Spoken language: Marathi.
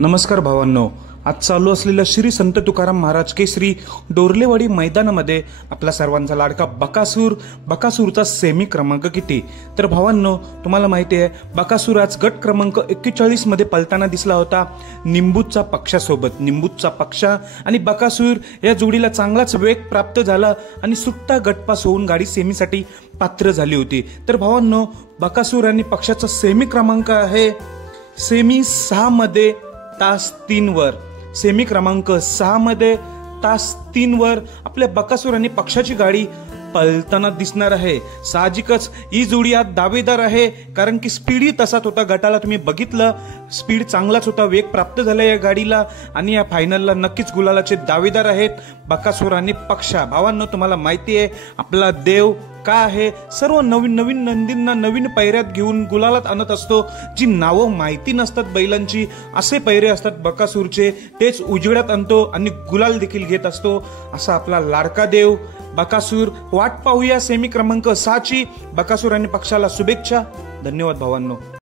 नमस्कार भावांनो, आज चालू असलेल्या श्री संत तुकाराम महाराज केसरी डोरलेवाडी मैदानामध्ये आपला सर्वांचा लाडका बकासूरचा सेमी क्रमांक किती? तर भावांनो, तुम्हाला माहिती आहे बकासूर आज गट क्रमांक 41 मध्ये पलताना दिसला होता निंबूचा पक्षासोबत। निंबूचा पक्षा आणि बकासूर या जोडीला चांगलाच वेग प्राप्त झाला आणि सुट्टा गटपास होऊन गाडी सेमीसाठी पात्र झाली होती। तर भावांनो, बकासूर आणि पक्षाचा सेमी क्रमांक आहे सेमी 6 मध्ये तास 3 वर। सेमी क्रमांक 6 मध्ये तास 3 वर आपल्या बकासूर आणि पक्षाची गाडी पलताना दिसणार आहे। साहजिकच ही जोडी आज दावेदार आहे, कारण की स्पीडही तसाच होता। गटाला तुम्ही बघितलं, स्पीड चांगलाच होता, वेग प्राप्त झाला या गाडीला आणि या फायनलला नक्कीच गुलालाचे दावेदार आहेत बकासूर आणि पक्षा। भावांनो, तुम्हाला माहिती आहे आपला देव का आहे, सर्व नवीन नंदींना नवीन पैऱ्यात घेऊन गुलालात आणत असतो। जी नावं माहिती नसतात बैलांची, असे पैरे असतात बकासूरचे, तेच उजेडात आणतो आणि गुलाल देखील घेत असतो। असा आपला लाडका देव बकासूर। वाट पाहूया सेमी क्रमांक 6 ची। बकासूर आणि पक्षाला शुभेच्छा। धन्यवाद भावांनो।